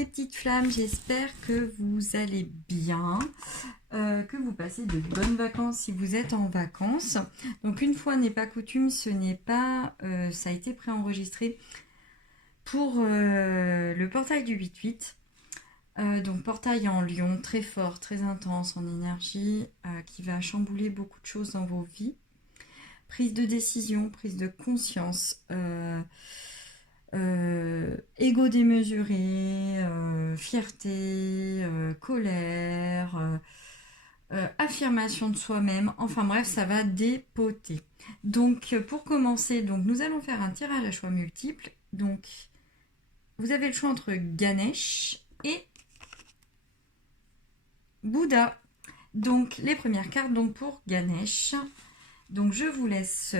mes petites flammes, j'espère que vous allez bien, que vous passez de bonnes vacances si vous êtes en vacances. Donc une fois n'est pas coutume, ce n'est pas, ça a été préenregistré pour le portail du 8-8. Donc portail en lion, très fort, très intense en énergie, qui va chambouler beaucoup de choses dans vos vies. Prise de décision, prise de conscience, ego démesuré, fierté, colère, affirmation de soi-même, enfin bref, ça va dépoter. Donc pour commencer, donc, nous allons faire un tirage à choix multiple. Donc vous avez le choix entre Ganesh et Bouddha. Donc les premières cartes donc pour Ganesh. Donc je vous laisse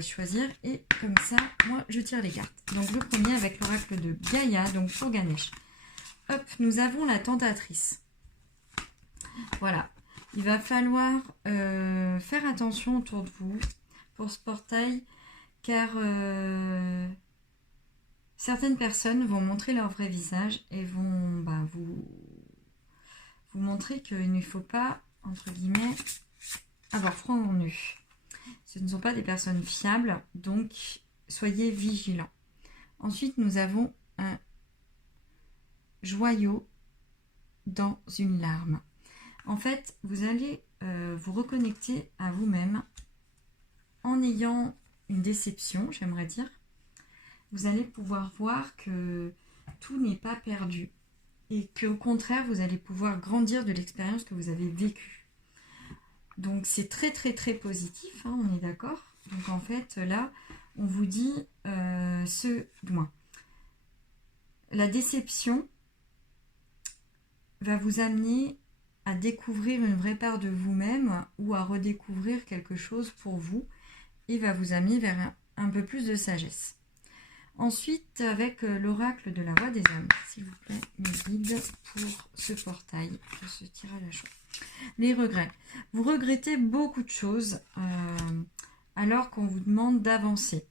choisir et comme ça, moi je tire les cartes. Donc le premier avec l'oracle de Gaïa, donc pour Ganesh. Hop, nous avons la tentatrice. Voilà, il va falloir faire attention autour de vous pour ce portail, car certaines personnes vont montrer leur vrai visage et vont vous montrer qu'il ne faut pas, entre guillemets, avoir froid en nu. Ce ne sont pas des personnes fiables, donc soyez vigilants. Ensuite, nous avons un joyau dans une larme. En fait, vous allez vous reconnecter à vous-même en ayant une déception, j'aimerais dire. Vous allez pouvoir voir que tout n'est pas perdu et qu'au contraire, vous allez pouvoir grandir de l'expérience que vous avez vécue. Donc c'est très très très positif, hein, on est d'accord. Donc en fait là, on vous dit la déception va vous amener à découvrir une vraie part de vous-même ou à redécouvrir quelque chose pour vous et va vous amener vers un peu plus de sagesse. Ensuite, avec l'oracle de la voix des âmes, s'il vous plaît, mes guides pour ce portail, pour ce tirage à choix. Les regrets. Vous regrettez beaucoup de choses alors qu'on vous demande d'avancer.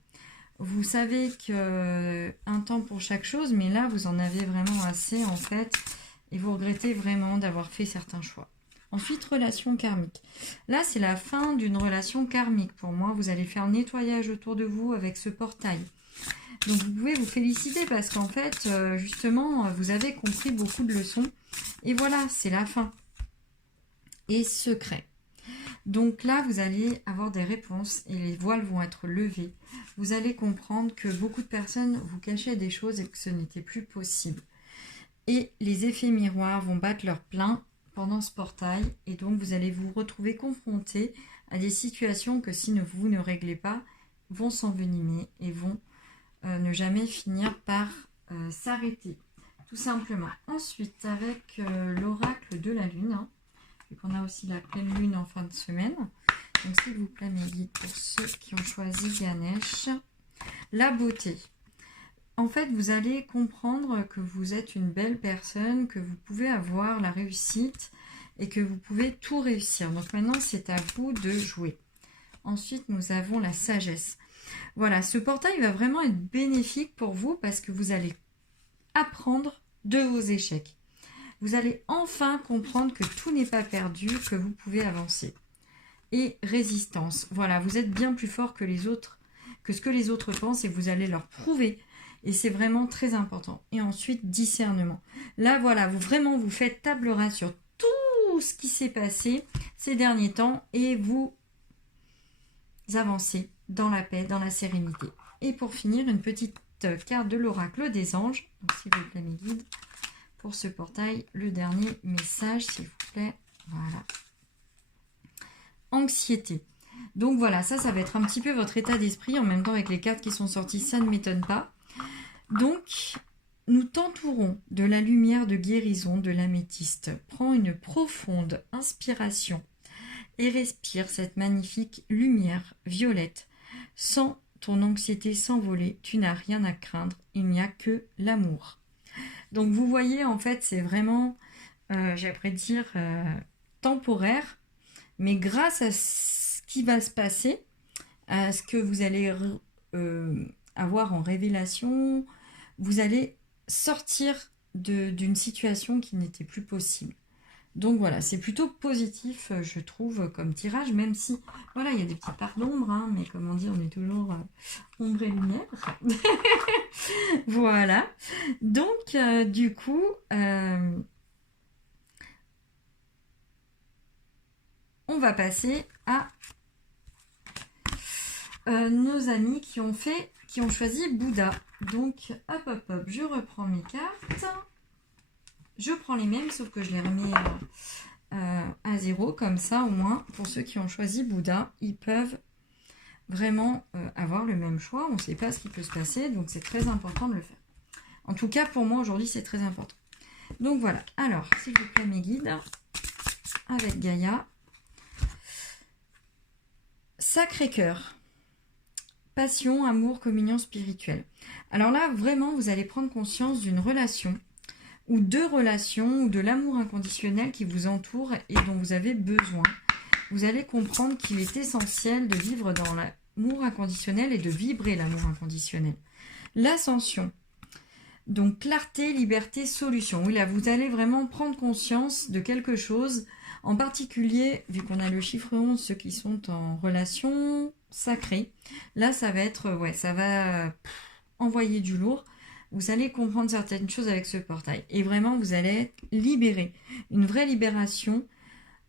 Vous savez qu'un temps pour chaque chose, mais là, vous en avez vraiment assez en fait. Et vous regrettez vraiment d'avoir fait certains choix. Ensuite, relation karmique. Là, c'est la fin d'une relation karmique pour moi. Vous allez faire nettoyage autour de vous avec ce portail. Donc, vous pouvez vous féliciter parce qu'en fait, justement, vous avez compris beaucoup de leçons. Et voilà, c'est la fin. Et secret. Donc là, vous allez avoir des réponses et les voiles vont être levées. Vous allez comprendre que beaucoup de personnes vous cachaient des choses et que ce n'était plus possible. Et les effets miroirs vont battre leur plein pendant ce portail. Et donc, vous allez vous retrouver confronté à des situations que si vous ne réglez pas, vont s'envenimer et vont ne jamais finir par s'arrêter. Tout simplement. Ensuite, avec l'oracle de la lune, hein, vu qu'on a aussi la pleine lune en fin de semaine. Donc, s'il vous plaît, mes guides, pour ceux qui ont choisi Ganesh, la beauté. En fait, vous allez comprendre que vous êtes une belle personne, que vous pouvez avoir la réussite et que vous pouvez tout réussir. Donc maintenant, c'est à vous de jouer. Ensuite, nous avons la sagesse. Voilà, ce portail va vraiment être bénéfique pour vous parce que vous allez apprendre de vos échecs. Vous allez enfin comprendre que tout n'est pas perdu, que vous pouvez avancer. Et résistance. Voilà, vous êtes bien plus fort que les autres, que ce que les autres pensent et vous allez leur prouver. Et c'est vraiment très important. Et ensuite, discernement. Là, voilà, vous faites table rase sur tout ce qui s'est passé ces derniers temps et vous avancez dans la paix, dans la sérénité. Et pour finir, une petite carte de l'oracle des anges. Donc, s'il vous plaît, mes guides, pour ce portail, le dernier message, s'il vous plaît. Voilà. Anxiété. Donc voilà, ça va être un petit peu votre état d'esprit. En même temps, avec les cartes qui sont sorties, ça ne m'étonne pas. Donc, nous t'entourons de la lumière de guérison de l'améthyste. Prends une profonde inspiration et respire cette magnifique lumière violette. Sans ton anxiété s'envoler, tu n'as rien à craindre, il n'y a que l'amour. Donc, vous voyez, en fait, c'est vraiment, j'aimerais dire, temporaire, mais grâce à ce qui va se passer, à ce que vous allez avoir en révélation, vous allez sortir d'une situation qui n'était plus possible. Donc voilà, c'est plutôt positif, je trouve, comme tirage, même si, voilà, il y a des petites parts d'ombre, hein, mais comme on dit, on est toujours ombre et lumière. Voilà. Donc, du coup, on va passer à nos amis qui ont choisi Bouddha. Donc, hop, hop, hop, je reprends mes cartes. Je prends les mêmes, sauf que je les remets à 0, comme ça, au moins, pour ceux qui ont choisi Bouddha, ils peuvent vraiment avoir le même choix. On ne sait pas ce qui peut se passer, donc c'est très important de le faire. En tout cas, pour moi, aujourd'hui, c'est très important. Donc voilà. Alors, s'il vous plaît, mes guides, avec Gaïa. Sacré-Cœur. Passion, amour, communion spirituelle. Alors là, vraiment, vous allez prendre conscience d'une relation ou deux relations ou de l'amour inconditionnel qui vous entoure et dont vous avez besoin. Vous allez comprendre qu'il est essentiel de vivre dans l'amour inconditionnel et de vibrer l'amour inconditionnel. L'ascension. Donc clarté, liberté, solution. Oui, là, vous allez vraiment prendre conscience de quelque chose. En particulier, vu qu'on a le chiffre 11, ceux qui sont en relation sacrée. Là, ça va être, ouais, ça va envoyer du lourd. Vous allez comprendre certaines choses avec ce portail. Et vraiment, vous allez être libéré. Une vraie libération.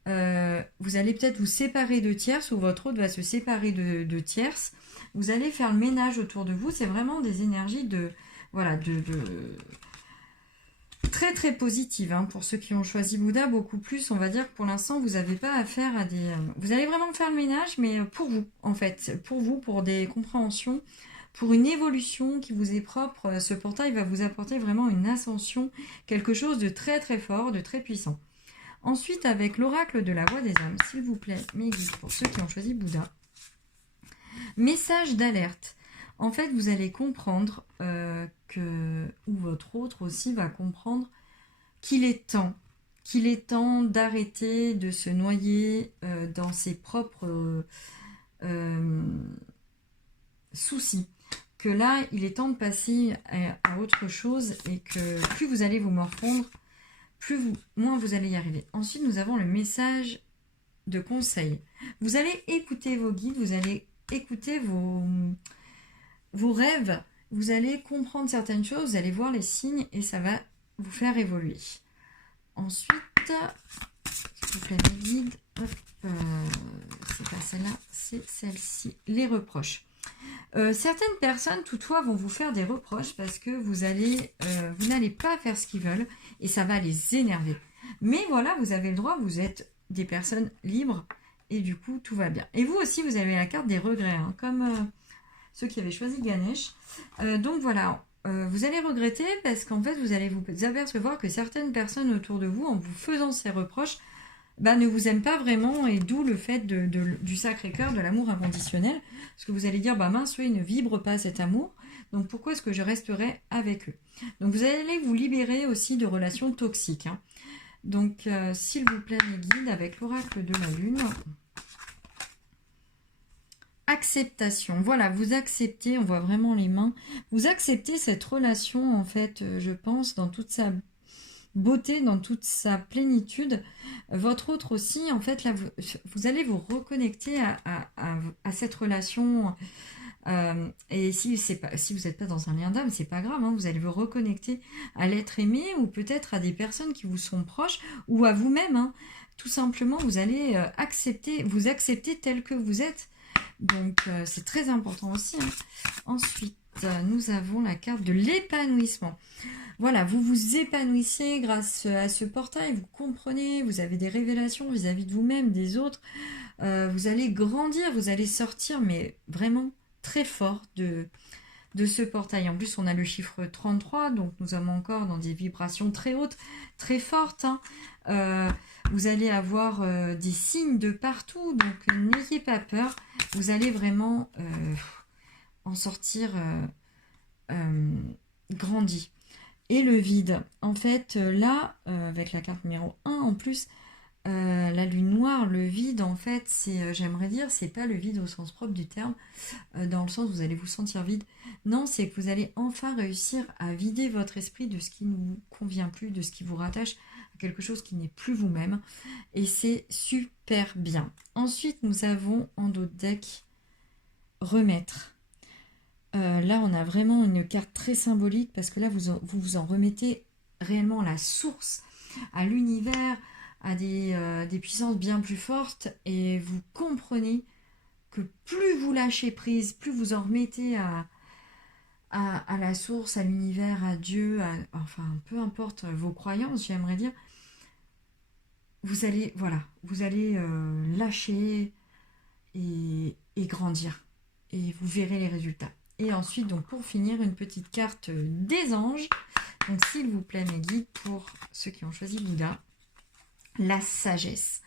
Vous allez peut-être vous séparer de tierces ou votre hôte va se séparer de tierces. Vous allez faire le ménage autour de vous. C'est vraiment des énergies voilà, très très positives, hein, pour ceux qui ont choisi Bouddha. Beaucoup plus, on va dire que pour l'instant, vous n'avez pas affaire à des... Vous allez vraiment faire le ménage, mais pour vous, en fait. Pour vous, pour des compréhensions, pour une évolution qui vous est propre. Ce portail va vous apporter vraiment une ascension, quelque chose de très très fort, de très puissant. Ensuite, avec l'oracle de la voix des âmes, s'il vous plaît, mes guides, pour ceux qui ont choisi Bouddha. Message d'alerte. En fait, vous allez comprendre ou votre autre aussi va comprendre qu'il est temps d'arrêter de se noyer dans ses propres soucis. Que là, il est temps de passer à autre chose et que plus vous allez vous morfondre, moins vous allez y arriver. Ensuite, nous avons le message de conseil. Vous allez écouter vos guides, vous allez écouter vos rêves, vous allez comprendre certaines choses, vous allez voir les signes et ça va vous faire évoluer. Ensuite, s'il vous plaît, mes guides, c'est pas celle-là, c'est celle-ci, les reproches. Certaines personnes, toutefois, vont vous faire des reproches parce que vous n'allez pas faire ce qu'ils veulent et ça va les énerver. Mais voilà, vous avez le droit, vous êtes des personnes libres et du coup, tout va bien. Et vous aussi, vous avez la carte des regrets, hein, comme ceux qui avaient choisi Ganesh. Donc voilà, vous allez regretter parce qu'en fait, vous allez vous apercevoir que certaines personnes autour de vous, en vous faisant ces reproches, ne vous aiment pas vraiment, et d'où le fait du Sacré-Cœur, de l'amour inconditionnel, parce que vous allez dire, mince, ils ne vibrent pas cet amour, donc pourquoi est-ce que je resterai avec eux? Donc vous allez vous libérer aussi de relations toxiques, hein. Donc s'il vous plaît, mes guides, avec l'oracle de la lune, acceptation, voilà, vous acceptez, on voit vraiment les mains, vous acceptez cette relation, en fait, je pense, dans toute sa beauté, dans toute sa plénitude. Votre autre aussi, en fait, là, vous allez vous reconnecter à cette relation. Et si vous n'êtes pas dans un lien d'âme, c'est pas grave, hein, vous allez vous reconnecter à l'être aimé ou peut-être à des personnes qui vous sont proches ou à vous-même, hein. Tout simplement, vous allez vous accepter tel que vous êtes. Donc, c'est très important aussi, hein. Ensuite, nous avons la carte de l'épanouissement. Voilà, vous vous épanouissez grâce à ce portail, vous comprenez, vous avez des révélations vis-à-vis de vous-même, des autres. Vous allez grandir, vous allez sortir, mais vraiment très fort de ce portail. En plus, on a le chiffre 33, donc nous sommes encore dans des vibrations très hautes, très fortes, hein. Vous allez avoir des signes de partout, donc n'ayez pas peur. Vous allez vraiment en sortir grandi. Et le vide, en fait, là, avec la carte numéro 1, en plus, La lune noire, le vide, en fait, c'est, j'aimerais dire, c'est pas le vide au sens propre du terme, dans le sens où vous allez vous sentir vide. Non, c'est que vous allez enfin réussir à vider votre esprit de ce qui ne vous convient plus, de ce qui vous rattache à quelque chose qui n'est plus vous-même. Et c'est super bien. Ensuite, nous avons en dos de deck remettre. Là, on a vraiment une carte très symbolique parce que là, vous en remettez réellement à la source, à l'univers, à des puissances bien plus fortes et vous comprenez que plus vous lâchez prise, plus vous en remettez à la source, à l'univers, à Dieu, enfin peu importe vos croyances, j'aimerais dire, vous allez, voilà, vous allez lâcher et grandir et vous verrez les résultats. Et ensuite, donc pour finir, une petite carte des anges. Donc s'il vous plaît mes guides, pour ceux qui ont choisi Bouddha, la sagesse.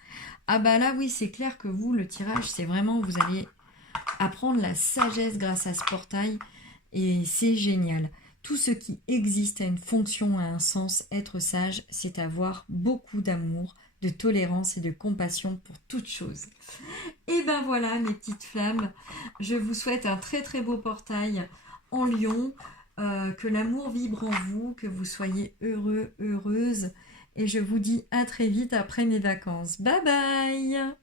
Ah bah là oui, c'est clair que vous, le tirage, c'est vraiment, vous allez apprendre la sagesse grâce à ce portail et c'est génial. Tout ce qui existe a une fonction, a un sens. Être sage, c'est avoir beaucoup d'amour, de tolérance et de compassion pour toute chose. Et ben voilà mes petites flammes, je vous souhaite un très très beau portail en Lion, que l'amour vibre en vous, que vous soyez heureux, heureuse et je vous dis à très vite après mes vacances. Bye bye.